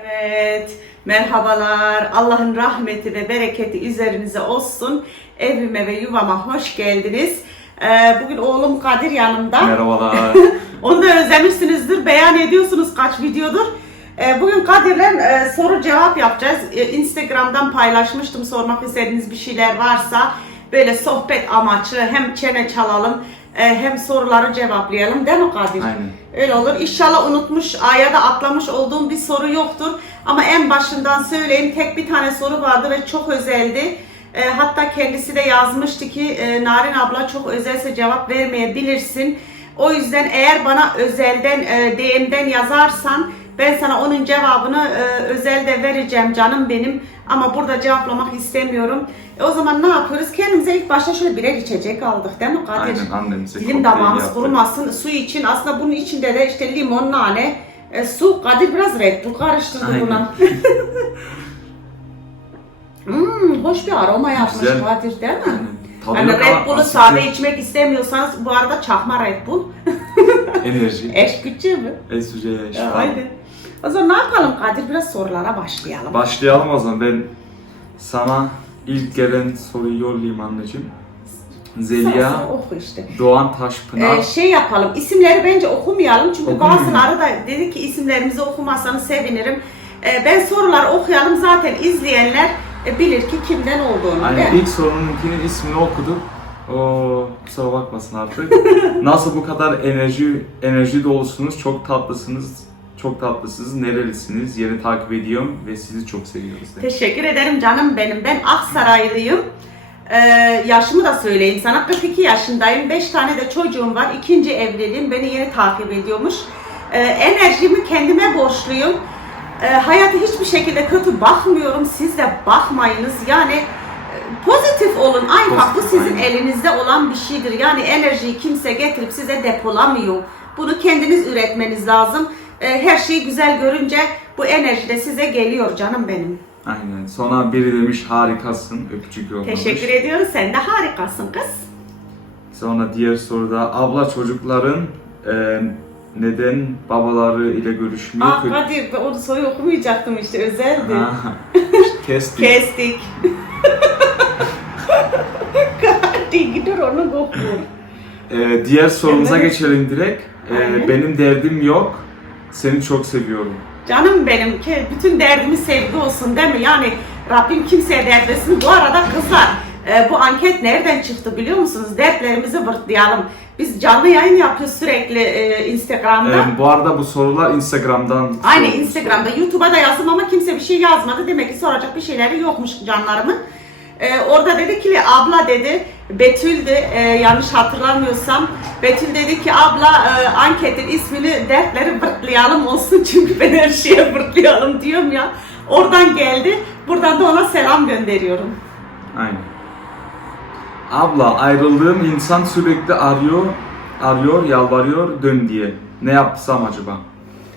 Evet, merhabalar. Allah'ın rahmeti ve bereketi üzerinize olsun. Evime ve yuvama hoş geldiniz. Ee, bugün oğlum Kadir yanımda. Merhabalar. Onu da özlemişsinizdir, beyan ediyorsunuz kaç videodur. Ee, bugün Kadir'le e, soru cevap yapacağız. E, Instagram'dan paylaşmıştım sormak istediğiniz bir şeyler varsa. Böyle sohbet amaçlı hem çene çalalım hem soruları cevaplayalım değil mi Kadir? Aynen. Öyle olur. İnşallah unutmuş, aya da atlamış olduğum bir soru yoktur. Ama en başından söyleyeyim tek bir tane soru vardı ve çok özeldi. E, hatta kendisi de yazmıştı ki e, Narin abla çok özelse cevap vermeyebilirsin. O yüzden eğer bana özelden, e, DM'den yazarsan ben sana onun cevabını e, özelde vereceğim canım benim. Ama burada cevaplamak istemiyorum. E, o zaman ne yapıyoruz? Kendimize ilk başta şöyle birer içecek aldık değil mi Kadir? Aynen annemize Dilim damağımız yaptık. kurumasın. Su için aslında bunun içinde de işte limon, nane, e, su. Kadir biraz Red Bull karıştırdı Aynen. buna. hmm, hoş bir aroma yapmış Güzel. Kadir değil mi? Aynen. Yani Red Bull'u sade içmek istemiyorsanız bu arada çakma Red Bull. Enerji. Eş gücü mü? Esüce Ya, şifa. O zaman ne yapalım Kadir? Biraz sorulara başlayalım. Başlayalım o zaman. Ben sana ilk gelen soruyu yollayayım anneciğim. Zeliha oku işte. Doğan Taşpınar. Ee, şey yapalım, isimleri bence okumayalım çünkü Okumayayım. bazıları da dedi ki isimlerimizi okumazsanız sevinirim. Ee, ben soruları okuyalım zaten izleyenler e, bilir ki kimden olduğunu. Değil mi? ilk sorununkinin ismini okudum. O kusura bakmasın artık. Nasıl bu kadar enerji enerji dolusunuz, çok tatlısınız, çok tatlısınız. Nerelisiniz? Yeni takip ediyorum ve sizi çok seviyoruz. demiş. Teşekkür ederim canım benim. Ben Aksaraylıyım. Ee, yaşımı da söyleyeyim sana. 42 yaşındayım. 5 tane de çocuğum var. İkinci evliliğim. Beni yeni takip ediyormuş. Ee, enerjimi kendime borçluyum. Ee, hayata hiçbir şekilde kötü bakmıyorum. Siz de bakmayınız. Yani e, pozitif olun. Ay bak bu sizin aynen. elinizde olan bir şeydir. Yani enerjiyi kimse getirip size depolamıyor. Bunu kendiniz üretmeniz lazım. Ee, her şeyi güzel görünce bu enerji de size geliyor canım benim. Aynen. Sonra biri demiş harikasın, öpücük yollamış. Teşekkür ediyoruz. Sen de harikasın kız. Sonra diğer soruda abla çocukların e, neden babaları ile görüşmüyor? Kötü- Kadir ben o soruyu okumayacaktım işte özeldi. Ha, Kestik. Kestik. Kadir dur onu oku. E, diğer sorumuza Evet. geçelim direkt. E, Aynen. benim derdim yok. Seni çok seviyorum. Canım benim ki bütün derdimiz sevgi olsun değil mi? Yani Rabbim kimseye dert versin. Bu arada kızlar e, bu anket nereden çıktı biliyor musunuz? Dertlerimizi vırtlayalım. Biz canlı yayın yapıyoruz sürekli e, Instagram'da. E, bu arada bu sorular Instagram'dan. Aynı sorulmuş Instagram'da. YouTube'a da yazdım ama kimse bir şey yazmadı. Demek ki soracak bir şeyleri yokmuş canlarımın. Ee, orada dedi ki abla dedi, Betül'dü e, yanlış hatırlamıyorsam. Betül dedi ki abla e, anketin ismini dertleri vırtlayalım olsun çünkü ben her şeye vırtlayalım diyorum ya. Oradan geldi. Buradan da ona selam gönderiyorum. Aynen. Abla ayrıldığım insan sürekli arıyor, arıyor, yalvarıyor dön diye. Ne yapsam acaba?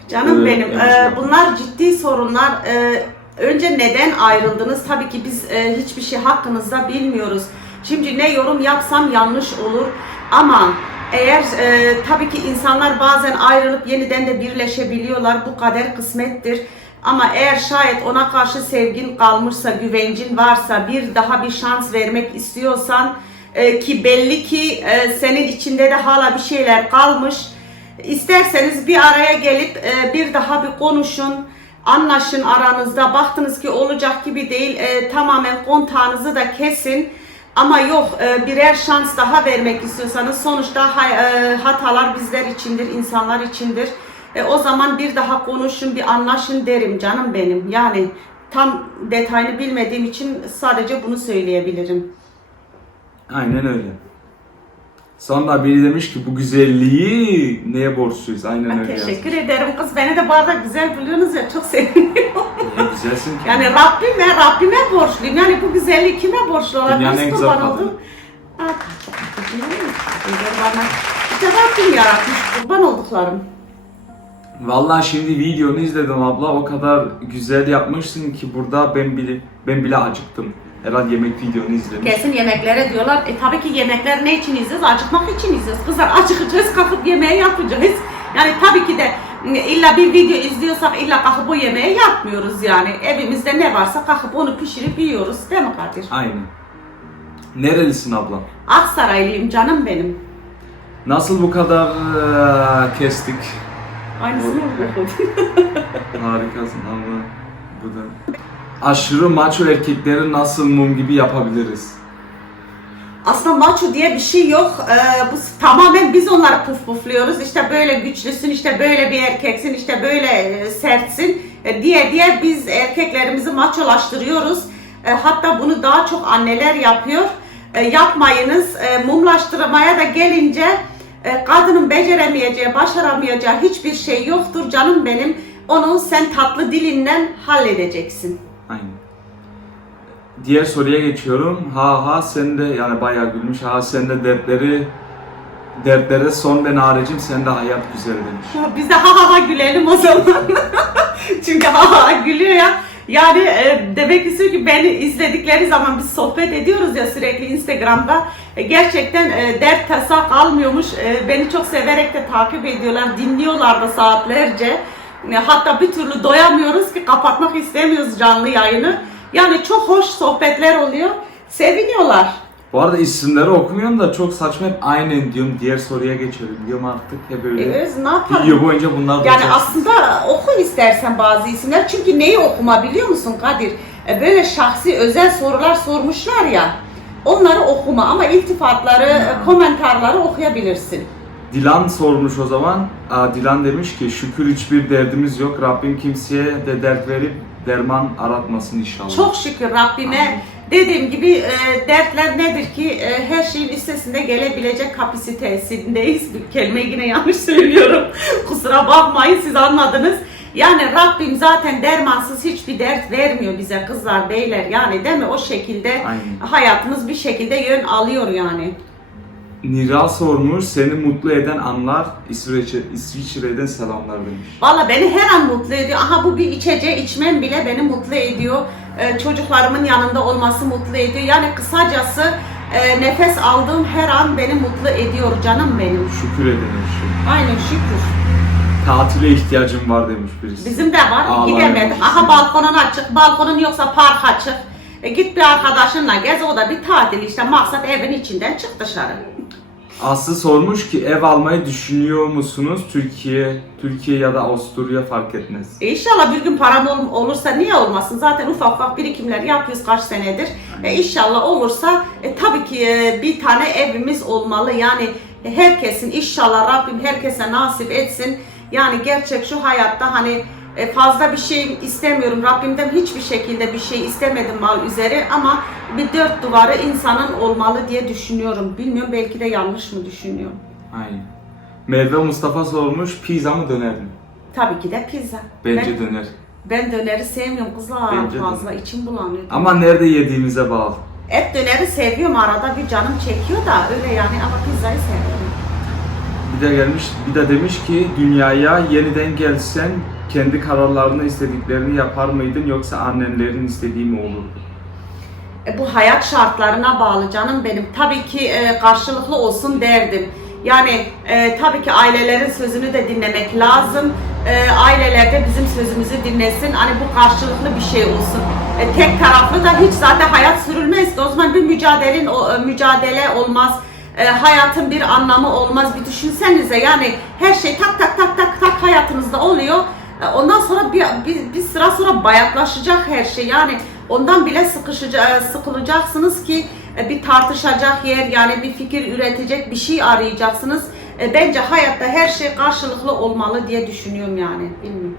Canım Evet, benim, e, bunlar ciddi sorunlar. E, önce neden ayrıldınız? Tabii ki biz e, hiçbir şey hakkınızda bilmiyoruz. Şimdi ne yorum yapsam yanlış olur. Ama eğer e, tabii ki insanlar bazen ayrılıp yeniden de birleşebiliyorlar. Bu kader kısmettir. Ama eğer şayet ona karşı sevgin kalmışsa, güvencin varsa, bir daha bir şans vermek istiyorsan e, ki belli ki e, senin içinde de hala bir şeyler kalmış. İsterseniz bir araya gelip e, bir daha bir konuşun, anlaşın aranızda. Baktınız ki olacak gibi değil, e, tamamen kontağınızı da kesin. Ama yok e, birer şans daha vermek istiyorsanız sonuçta e, hatalar bizler içindir, insanlar içindir. E, o zaman bir daha konuşun, bir anlaşın derim canım benim. Yani tam detayını bilmediğim için sadece bunu söyleyebilirim. Aynen öyle. Sonra biri demiş ki bu güzelliği neye borçluyuz? Aynen öyle yazmış. teşekkür ederim kız. Beni de bu arada güzel buluyorsunuz ya çok seviniyorum. Ya güzelsin ki. Yani Rabbime, Rabbime borçluyum. Yani bu güzelliği kime borçlu olabiliriz? Dünyanın en güzel Kurban kadını. oldum. Ah, bana. İşte Rabbim yaratmış. Kurban olduklarım. Vallahi şimdi videonu izledim abla o kadar güzel yapmışsın ki burada ben bile ben bile acıktım. Herhalde yemek videonu izlemiş. Kesin yemeklere diyorlar. E tabii ki yemekler ne için izliyoruz? Acıkmak için izliyoruz. Kızlar acıkacağız, kalkıp yemeği yapacağız. Yani tabii ki de illa bir video izliyorsak illa kalkıp o yemeği yapmıyoruz yani. Evimizde ne varsa kalkıp onu pişirip yiyoruz değil mi Kadir? Aynen. Nerelisin abla? Aksaraylıyım canım benim. Nasıl bu kadar eee, kestik? Aynısını mı? Harikasın abla. Bu da. Aşırı maço erkekleri nasıl mum gibi yapabiliriz? Aslında maço diye bir şey yok. Ee, bu tamamen biz onları puf pufluyoruz. İşte böyle güçlüsün, işte böyle bir erkeksin, işte böyle e, sertsin e, diye diye biz erkeklerimizi maçolaştırıyoruz. E, hatta bunu daha çok anneler yapıyor. E, yapmayınız. E, mumlaştırmaya da gelince e, kadının beceremeyeceği, başaramayacağı hiçbir şey yoktur canım benim. Onu sen tatlı dilinden halledeceksin. Diğer soruya geçiyorum. Ha ha sen de yani bayağı gülmüş. Ha sen de dertleri dertlere son ben haricim sen de hayat güzel demiş. Ya Biz de ha ha ha gülelim o zaman. Çünkü ha ha gülüyor ya. Yani e, demek istiyor ki beni izledikleri zaman biz sohbet ediyoruz ya sürekli Instagram'da. E, gerçekten e, dert tasa kalmıyormuş. E, beni çok severek de takip ediyorlar, dinliyorlar da saatlerce. E, hatta bir türlü doyamıyoruz ki kapatmak istemiyoruz canlı yayını. Yani çok hoş sohbetler oluyor. Seviniyorlar. Bu arada isimleri okumuyorum da çok saçma hep aynen diyorum. Diğer soruya geçelim diyorum artık hep öyle. Evet, ne yapalım? Video boyunca bunlar Yani aslında oku istersen bazı isimler. Çünkü neyi okuma biliyor musun Kadir? E, Böyle şahsi özel sorular sormuşlar ya. Onları okuma ama iltifatları, e, komentarları okuyabilirsin. Dilan sormuş o zaman. Aa, Dilan demiş ki şükür hiçbir derdimiz yok. Rabbim kimseye de dert verip derman aratmasın inşallah. Çok şükür Rabbime dediğim gibi e, dertler nedir ki e, her şeyin üstesinde gelebilecek kapasitesindeyiz. Bir kelimeyi yine yanlış söylüyorum. Kusura bakmayın siz anladınız. Yani Rabbim zaten dermansız hiçbir dert vermiyor bize kızlar beyler yani değil mi o şekilde Aynen. hayatımız bir şekilde yön alıyor yani. Nira sormuş seni mutlu eden anlar İsveç, İsviçre'den selamlar demiş. Valla beni her an mutlu ediyor. Aha bu bir içeceği içmem bile beni mutlu ediyor. Ee, çocuklarımın yanında olması mutlu ediyor. Yani kısacası e, nefes aldığım her an beni mutlu ediyor canım benim. Şükür her şey. Aynen şükür. Tatile ihtiyacım var demiş birisi. Bizim de var. Ağlar yapmışsın. Aha balkonun açık. Balkonun yoksa park açık. E, git bir arkadaşınla gez. O da bir tatil işte. Maksat evin içinden çık dışarı. Aslı sormuş ki ev almayı düşünüyor musunuz? Türkiye, Türkiye ya da Avusturya fark etmez. E inşallah bir gün param ol- olursa niye olmasın? Zaten ufak ufak birikimler yapıyoruz kaç senedir. E inşallah olursa e, tabii ki e, bir tane evimiz olmalı. Yani herkesin inşallah Rabbim herkese nasip etsin. Yani gerçek şu hayatta hani e, fazla bir şey istemiyorum. Rabbimden hiçbir şekilde bir şey istemedim mal üzeri ama bir dört duvarı insanın olmalı diye düşünüyorum. Bilmiyorum belki de yanlış mı düşünüyorum. Aynen. Merve Mustafa sormuş pizza mı döner mi? Tabii ki de pizza. Bence ben, döner. ben döneri sevmiyorum kızlar Bence fazla içim bulanıyor. Ama nerede yediğimize bağlı. Et döneri seviyorum arada bir canım çekiyor da öyle yani ama pizzayı seviyorum. Bir de gelmiş, bir de demiş ki dünyaya yeniden gelsen kendi kararlarını istediklerini yapar mıydın yoksa annenlerin istediği mi olurdu? E, bu hayat şartlarına bağlı canım benim. Tabii ki e, karşılıklı olsun derdim. Yani e, tabii ki ailelerin sözünü de dinlemek lazım. E, aileler de bizim sözümüzü dinlesin. Hani bu karşılıklı bir şey olsun. E, tek taraflı da hiç zaten hayat sürülmez. O zaman bir mücadelenin o, e, mücadele olmaz. E, hayatın bir anlamı olmaz. Bir düşünsenize yani her şey tak tak tak tak tak hayatınızda oluyor. E, Ondan sonra bir, bir, bir sıra sonra bayatlaşacak her şey. Yani ondan bile sıkışacak, sıkılacaksınız ki e, bir tartışacak yer yani bir fikir üretecek bir şey arayacaksınız. E, Bence hayatta her şey karşılıklı olmalı diye düşünüyorum yani. Bilmiyorum.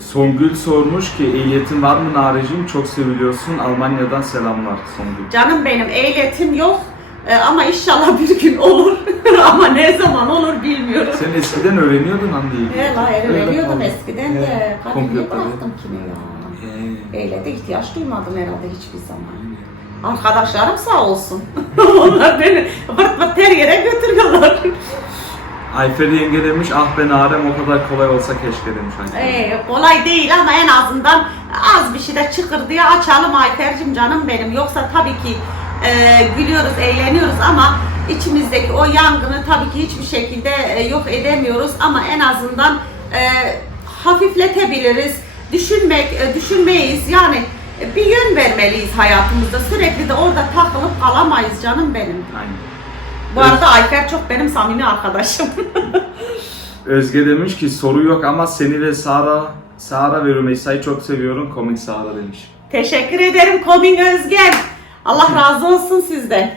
Songül sormuş ki ehliyetin var mı Narecim? Çok seviliyorsun. Almanya'dan selamlar Songül. Canım benim ehliyetim yok E, ama inşallah bir gün olur. ama ne zaman olur bilmiyorum. Sen eskiden öğreniyordun anneyi. La Öyle öğreniyordum eskiden de. He, Kadın komple niye tabii. bıraktım kimi ya? He. Ehliyete ihtiyaç duymadım herhalde hiçbir zaman. Arkadaşlarım sağ olsun. Onlar beni vırt vırt her yere götürüyorlar. Ayfer yenge demiş ah ben Arem o kadar kolay olsa keşke demiş Ayfer. Ee, kolay değil ama en azından az bir şey de çıkır diye açalım Ayfer'cim canım benim. Yoksa tabii ki e, gülüyoruz, eğleniyoruz ama içimizdeki o yangını tabii ki hiçbir şekilde e, yok edemiyoruz. Ama en azından e, hafifletebiliriz. Düşünmek, e, düşünmeyiz. Yani e, bir yön vermeliyiz hayatımızda. Sürekli de orada takılıp kalamayız canım benim. Aynen. Bu arada Ayfer çok benim samimi arkadaşım. Özge demiş ki soru yok ama seni ve Sara Sara ve Rümeysa'yı çok seviyorum. Komik Sara demiş. Teşekkür ederim Koming Özgen. Allah razı olsun sizden.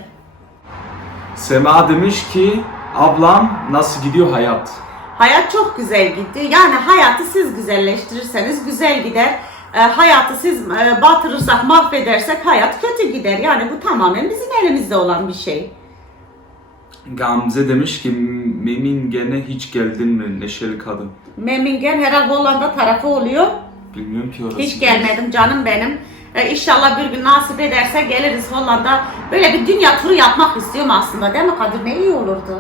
Sema demiş ki ablam nasıl gidiyor hayat? Hayat çok güzel gitti. Yani hayatı siz güzelleştirirseniz güzel gider. E, hayatı siz e, batırırsak, mahvedersek hayat kötü gider. Yani bu tamamen bizim elimizde olan bir şey. Gamze demiş ki Memin gene hiç geldin mi neşeli kadın? Memmingen herhalde Hollanda tarafı oluyor. Bilmiyorum ki orası. Hiç gelmedim canım benim. E, inşallah bir gün nasip ederse geliriz Hollanda. Böyle bir dünya turu yapmak istiyorum aslında değil mi Kadir? Ne iyi olurdu.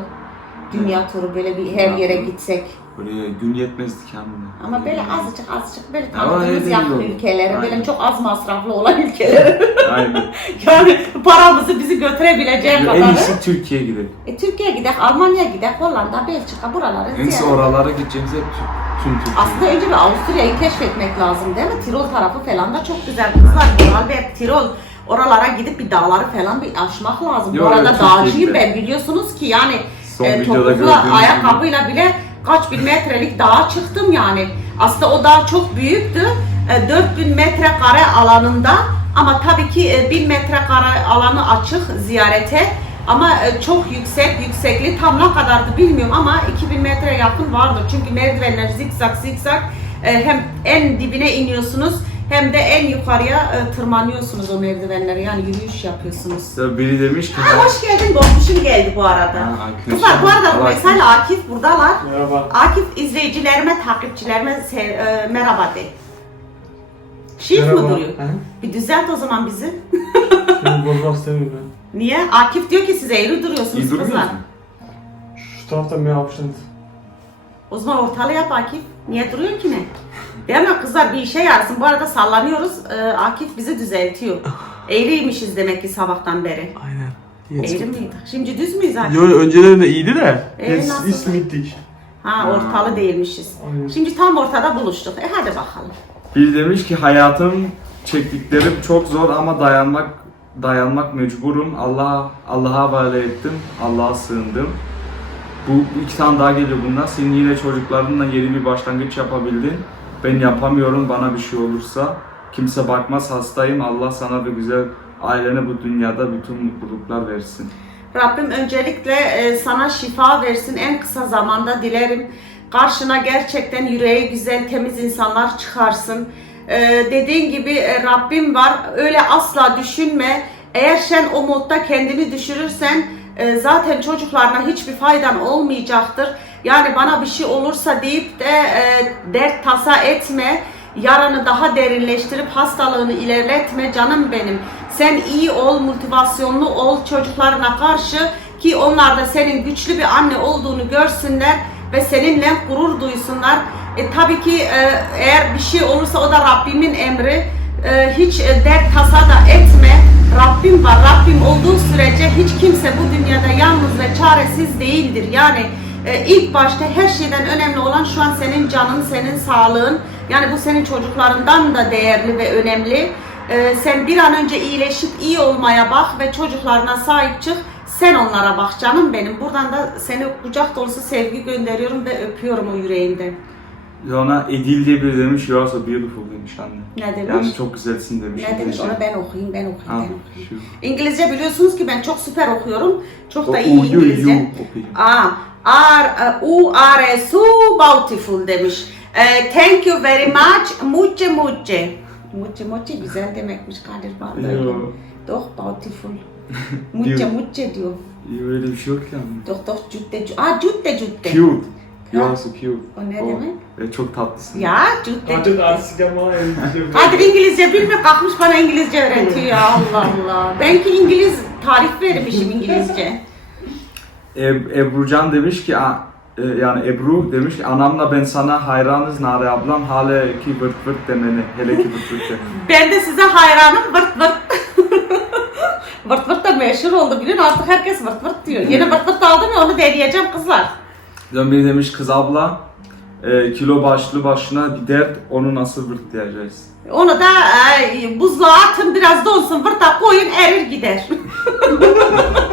Dünya turu böyle bir her yere gitsek. Böyle gün yetmezdi kendine. Ama böyle azıcık azıcık böyle tanıdığımız öyle yakın değil. ülkelere, böyle Aynen. çok az masraflı olan ülkelere. Aynen. yani paramızı bizi götürebileceği en kadar. iyisi Türkiye'ye gidelim. E, Türkiye'ye gidek, Almanya'ya gidek, Hollanda, Belçika buraları En iyisi ziyaret. oralara gideceğimiz hep tüm- tüm Türkiye. Aslında önce bir Avusturya'yı keşfetmek lazım değil mi? Tirol tarafı falan da çok güzel kızlar. Vorarlberg, Tirol. Oralara gidip bir dağları falan bir aşmak lazım. Yo, Bu arada evet, dağcıyım ben biliyorsunuz ki yani Son e, videoda gördüğünüz ayakkabıyla bile kaç bin metrelik dağa çıktım yani. Aslında o dağ çok büyüktü. E, 4000 metrekare alanında ama tabii ki e, 1000 metrekare alanı açık ziyarete. Ama e, çok yüksek, yüksekliği tam ne kadardı bilmiyorum ama 2000 metre yakın vardır. Çünkü merdivenler zikzak zikzak e, hem en dibine iniyorsunuz hem de en yukarıya e, tırmanıyorsunuz o merdivenleri yani yürüyüş yapıyorsunuz. Mesela biri demiş ki Ha, hoş geldin, komşun geldi bu arada. Ha. Kızlar bu arada ile Akif buradalar. Merhaba. Akif izleyicilerime, takipçilerime se- e, merhaba de. Şif mi Merhaba. duruyor? He? Bir düzelt o zaman bizi. Seni bozmak istemiyorum ben. Niye? Akif diyor ki siz eğri duruyorsunuz iyi duruyor kızlar. musun? Şu taraftan bir yapıştınız. O zaman ortalı yap Akif. Niye duruyor ki ne? Mi kızlar bir işe yarasın. Bu arada sallanıyoruz. Ee, Akif bizi düzeltiyor. Eğriymişiz demek ki sabahtan beri. Aynen. Eğri miydi? Şimdi düz müyüz Akif? Yo önceden de iyiydi de. Ee, Biz nasıl? İsmit'tik. Ha ortalı değilmişiz. Aynen. Şimdi tam ortada buluştuk. E hadi bakalım. Biri demiş ki hayatım çektiklerim çok zor ama dayanmak dayanmak mecburum. Allah Allah'a havale ettim. Allah'a sığındım. Bu bu iki tane daha geliyor bundan. Senin yine çocuklarınla yeni bir başlangıç yapabildin. Ben yapamıyorum bana bir şey olursa. Kimse bakmaz hastayım. Allah sana ve güzel ailene bu dünyada bütün mutluluklar versin. Rabbim öncelikle e, sana şifa versin en kısa zamanda dilerim. Karşına gerçekten yüreği güzel, temiz insanlar çıkarsın. E, dediğin gibi e, Rabbim var. Öyle asla düşünme. Eğer sen o modda kendini düşürürsen zaten çocuklarına hiçbir faydan olmayacaktır. Yani bana bir şey olursa deyip de e, dert tasa etme. Yaranı daha derinleştirip hastalığını ilerletme canım benim. Sen iyi ol, motivasyonlu ol çocuklarına karşı ki onlar da senin güçlü bir anne olduğunu görsünler ve seninle gurur duysunlar. E, tabii ki e, eğer bir şey olursa o da Rabbimin emri. E, hiç e, dert tasa da etme. Rabbim var. Rabbim olduğu sürece hiç kimse bu dünyada yalnız ve çaresiz değildir. Yani e, ilk başta her şeyden önemli olan şu an senin canın, senin sağlığın. Yani bu senin çocuklarından da değerli ve önemli. E, sen bir an önce iyileşip iyi olmaya bak ve çocuklarına sahip çık. Sen onlara bak canım benim. Buradan da seni kucak dolusu sevgi gönderiyorum ve öpüyorum o yüreğinden. Ona Edil diye biri demiş you are so beautiful demiş anne. Ne demiş? Yani çok güzelsin demiş. Ne demiş onu ben okuyayım, ben okuyayım, Ha, ben okuyayım. şu. İngilizce biliyorsunuz ki ben çok süper okuyorum. Çok da O iyi uyu, İngilizce. okuyayım. Aa, are, uh, you are so beautiful demiş. Eh, thank you very much. Muche muche. Muche muche güzel demekmiş Kadir. Yo. Doch beautiful. Muche muche diyor. Öyle bir şey yok yani. Doch doch cütte cütte. Aa cütte cütte. Cute. You are so cute. O ne demek? E, çok tatlısın. Ya cütte Artık cütte. yapmaya gidiyorum. Kadir İngilizce bilmiyor kalkmış bana İngilizce öğretiyor ya Allah Allah. Ben ki İngiliz tarif vermişim İngilizce. Eb- Ebrucan demiş ki a- e, yani Ebru demiş ki anamla ben sana hayranız Nare ablam hala ki vırt vırt demeni hele ki vırt vırt demeni. Ben de size hayranım vırt vırt. vırt vırt da meşhur oldu biliyorsun artık herkes vırt vırt diyor. Yeni vırt vırt aldım ya onu deneyeceğim kızlar. Dön biri demiş kız abla e, kilo başlı başına bir dert onu nasıl vırtlayacağız? Onu da e, buzluğa atın biraz donsun vırta koyun erir gider.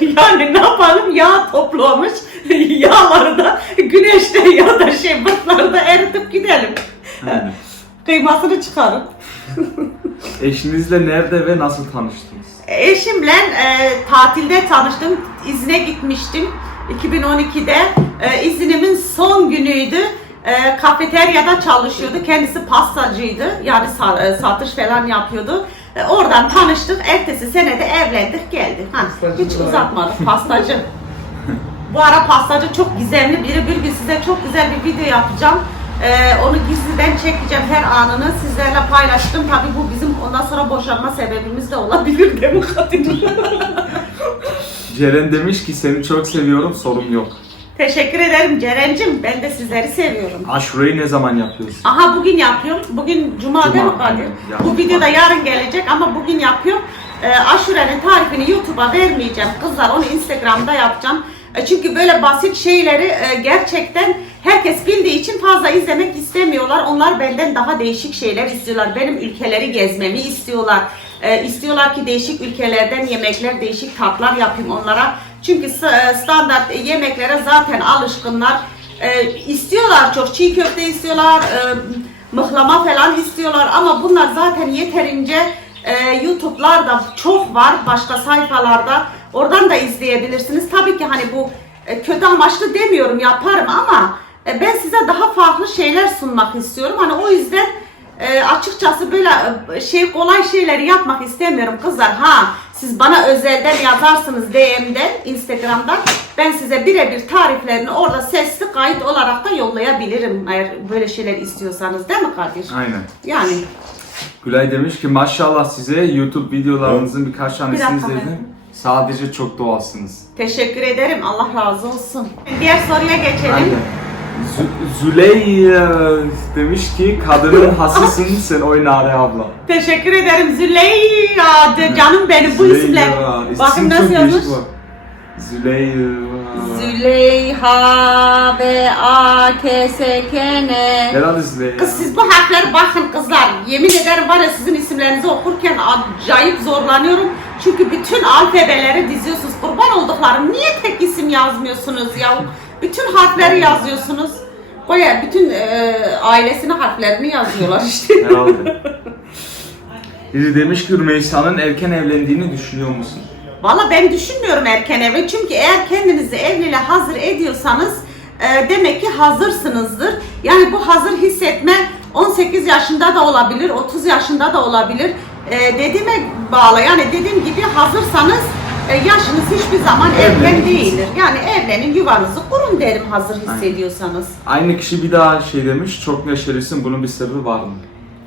yani ne yapalım yağ toplamış yağları da güneşte ya da şey vırtlarda eritip gidelim. Aynen. Kıymasını çıkarın. Eşinizle nerede ve nasıl tanıştınız? Eşimle e, tatilde tanıştım. İzne gitmiştim 2012'de. E, izinimin son günüydü. E, kafeteryada çalışıyordu. Kendisi pastacıydı. Yani sa- e, satış falan yapıyordu. E, oradan tanıştık. Ertesi senede evlendik geldik. Ha, Pastacı hiç uzatmadık. Pastacı. Bu ara pastacı çok gizemli biri. Bir gün size çok güzel bir video yapacağım. Ee, onu gizliden çekeceğim her anını sizlerle paylaştım. Tabii bu bizim ondan sonra boşanma sebebimiz de olabilir değil mi Kadir? Ceren demiş ki seni çok seviyorum sorun yok. Teşekkür ederim Ceren'cim. Ben de sizleri seviyorum. Aşureyi ne zaman yapıyorsun? Aha bugün yapıyorum. Bugün cuma, Cuma, değil mi Kadir? Yarın Bu video da yarın gelecek ama bugün yapıyorum. Ee, aşurenin tarifini YouTube'a vermeyeceğim. Kızlar onu Instagram'da yapacağım. E, Çünkü böyle basit şeyleri e, gerçekten herkes bildiği için fazla izlemek istemiyorlar. Onlar benden daha değişik şeyler istiyorlar. Benim ülkeleri gezmemi istiyorlar. E, istiyorlar ki değişik ülkelerden yemekler, değişik tatlar yapayım onlara. Çünkü e, standart yemeklere zaten alışkınlar. E, istiyorlar çok. Çiğ köfte istiyorlar, e, mıhlama falan istiyorlar ama bunlar zaten yeterince e, YouTube'larda çok var başka sayfalarda. Oradan da izleyebilirsiniz. Tabii ki hani bu e, kötü amaçlı demiyorum yaparım ama e, ben size daha farklı şeyler sunmak istiyorum. Hani o yüzden e, açıkçası böyle e, şey kolay şeyleri yapmak istemiyorum kızlar. Ha siz bana özelden yazarsınız DM'den, Instagram'dan. Ben size birebir tariflerini orada sesli kayıt olarak da yollayabilirim eğer böyle şeyler istiyorsanız değil mi Kadir? Aynen. Yani Gülay demiş ki maşallah size YouTube videolarınızın birkaç tanesini dakika izledim. Sadece çok doğalsınız. teşekkür ederim. Allah razı olsun. Diğer soruya geçelim. Aynen. Zü- Züley e, demiş ki kadının hasısın sen oyna Nare abla. Teşekkür ederim Züleyha. De, canım benim bu Züleyha, isimler. isim Bakın çok nasıl değişik yazmış. bu. Züleyha. Züleyha B A K S K N. Herhalde Züleyha. Kız siz bu harfleri bakın kızlar. Yemin ederim var ya sizin isimlerinizi okurken acayip zorlanıyorum. Çünkü bütün alfabeleri diziyorsunuz. Kurban olduklarım. Niye tek isim yazmıyorsunuz ya? Bütün harfleri yazıyorsunuz. Baya bütün e, ailesinin harflerini yazıyorlar işte. Herhalde. Biri demiş ki Rümeysa'nın erken evlendiğini düşünüyor musun? Valla ben düşünmüyorum erken eve çünkü eğer kendinizi evliliğe hazır ediyorsanız e, demek ki hazırsınızdır. Yani bu hazır hissetme 18 yaşında da olabilir, 30 yaşında da olabilir. E, dediğime bağlı yani dediğim gibi hazırsanız yaşınız hiçbir zaman erken Evlenin. değildir. Yani evlenin yuvanızı kurun derim hazır hissediyorsanız. Aynı kişi bir daha şey demiş, çok neşelisin, bunun bir sırrı var mı?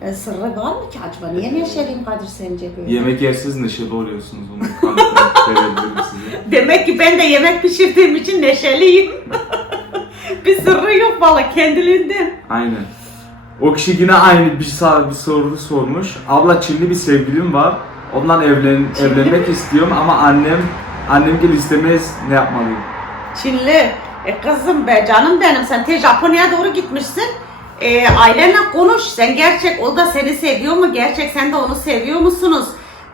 E, sırrı var mı ki acaba? Niye neşeliyim Kadir sence böyle? Yemek yersiz neşeli oluyorsunuz, onu kanıtlayıp verebilirim size. Demek ki ben de yemek pişirdiğim için neşeliyim. bir sırrı yok valla kendiliğinden. Aynen. O kişi yine aynı bir, sa- bir soru sormuş. Abla Çinli bir sevgilim var. Ondan evlen evlenmek istiyorum ama annem annem gel istemez ne yapmalıyım? Çinli. E kızım be canım benim sen te Japonya'ya doğru gitmişsin. E, ailenle konuş. Sen gerçek o da seni seviyor mu? Gerçek sen de onu seviyor musunuz?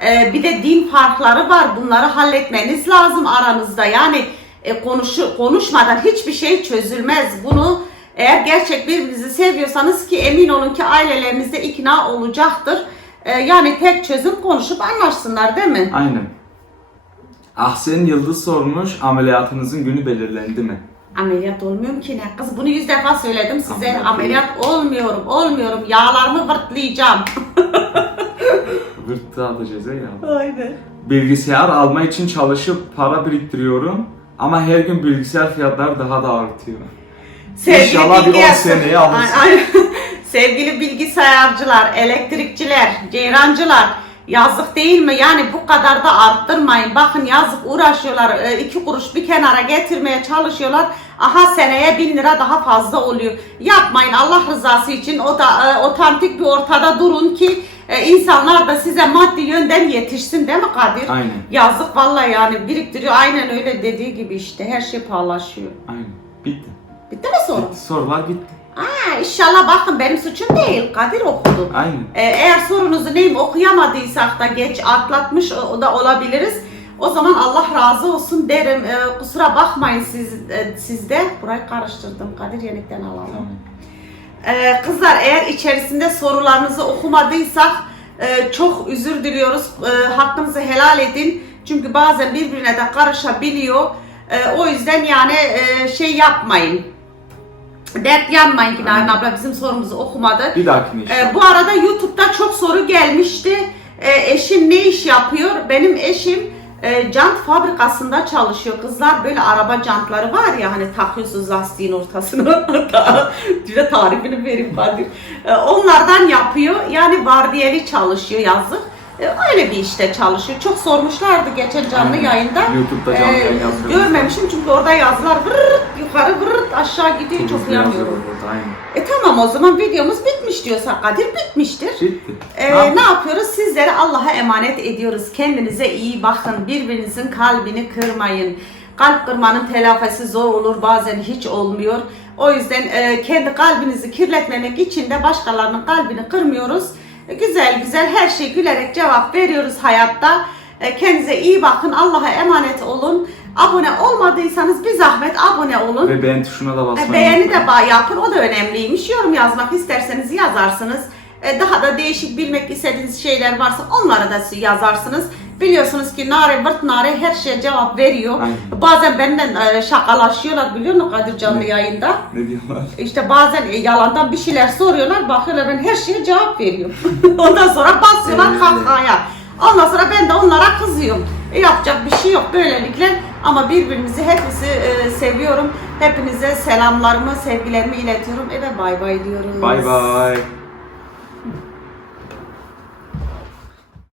E, bir de din farkları var. Bunları halletmeniz lazım aranızda. Yani e, konuşu, konuşmadan hiçbir şey çözülmez. Bunu eğer gerçek birbirinizi seviyorsanız ki emin olun ki aileleriniz de ikna olacaktır. E, yani tek çözüm konuşup anlaşsınlar değil mi? Aynen. Ahsen Yıldız sormuş, ameliyatınızın günü belirlendi mi? Ameliyat olmuyorum ki ne? Kız bunu yüz defa söyledim size. Ameliyat Ameliyat, olmuyorum, olmuyorum. Yağlarımı vırtlayacağım. Vırttı atacağız ya. Aynen. Bilgisayar alma için çalışıp para biriktiriyorum. Ama her gün bilgisayar fiyatları daha da artıyor. İnşallah bir on seneye alırsın. Ay- ay- Sevgili bilgisayarcılar, elektrikçiler, ceyrancılar yazık değil mi? Yani bu kadar da arttırmayın. Bakın yazık uğraşıyorlar. e, iki kuruş bir kenara getirmeye çalışıyorlar. Aha seneye bin lira daha fazla oluyor. Yapmayın Allah rızası için. O da e, otantik bir ortada durun ki e, insanlar da size maddi yönden yetişsin değil mi Kadir? Aynen. Yazık vallahi yani biriktiriyor. Aynen öyle dediği gibi işte her şey pahalaşıyor. Aynen. Bitti. Bitti mi soru? Bitti, sorular bitti. Ha, inşallah bakın benim suçum değil. Kadir okudu. Aynen. Ee, eğer sorunuzu neyim okuyamadıysak da geç atlatmış o da olabiliriz. O zaman Allah razı olsun derim. Ee, kusura bakmayın siz e, sizde. Burayı karıştırdım. Kadir yenikten alalım. Tamam. Ee, kızlar eğer içerisinde sorularınızı okumadıysak e, çok özür diliyoruz. E, hakkınızı helal edin. Çünkü bazen birbirine de karışabiliyor. E, o yüzden yani e, şey yapmayın. Dert yanmayın ki Narin abla bizim sorumuzu okumadı. Bir dahakine işte. Ee, bu arada YouTube'da çok soru gelmişti. Ee, eşim ne iş yapıyor? Benim eşim e, jant fabrikasında çalışıyor. Kızlar böyle araba jantları var ya hani takıyorsunuz lastiğin ortasına. Bir de tarifini vereyim Kadir. Ee, onlardan yapıyor. Yani vardiyeli çalışıyor yazık. Ee, öyle bir işte çalışıyor. Çok sormuşlardı geçen canlı yayında. YouTube'da canlı yayın Ee, yazıyoruz. Görmemişim çünkü orada yazılar vırrt yukarı vırrt aşağı gidiyor. Çok yanıyorum. E tamam o zaman videomuz bitmiş diyorsak Kadir bitmiştir. Bitti. Ee, Ne ne yapıyoruz? Sizleri Allah'a emanet ediyoruz. Kendinize iyi bakın. Birbirinizin kalbini kırmayın. Kalp kırmanın telafisi zor olur. Bazen hiç olmuyor. O yüzden e, kendi kalbinizi kirletmemek için de başkalarının kalbini kırmıyoruz. E, güzel güzel her şey gülerek cevap veriyoruz hayatta. E, kendinize iyi bakın. Allah'a emanet olun. Abone olmadıysanız bir zahmet abone olun. Ve beğen tuşuna da basmayı E, Beğeni de ba- yapın o da önemliymiş. Yorum yazmak isterseniz yazarsınız. E, Daha da değişik bilmek istediğiniz şeyler varsa onları da yazarsınız. Biliyorsunuz ki Nare Vırt Nare her şeye cevap veriyor. Aynen. Bazen benden e, şakalaşıyorlar biliyor musun Kadir canlı yayında. Ne diyorlar? İşte bazen yalandan bir şeyler soruyorlar. Bakıyorlar ben her şeye cevap veriyorum. Ondan sonra basıyorlar kahkahaya. Ondan sonra ben de onlara kızıyorum. E, yapacak bir şey yok böylelikle. Ama birbirimizi hepimizi e, seviyorum. Hepinize selamlarımı, sevgilerimi iletiyorum. Eve bay bay diyoruz. Bay bay.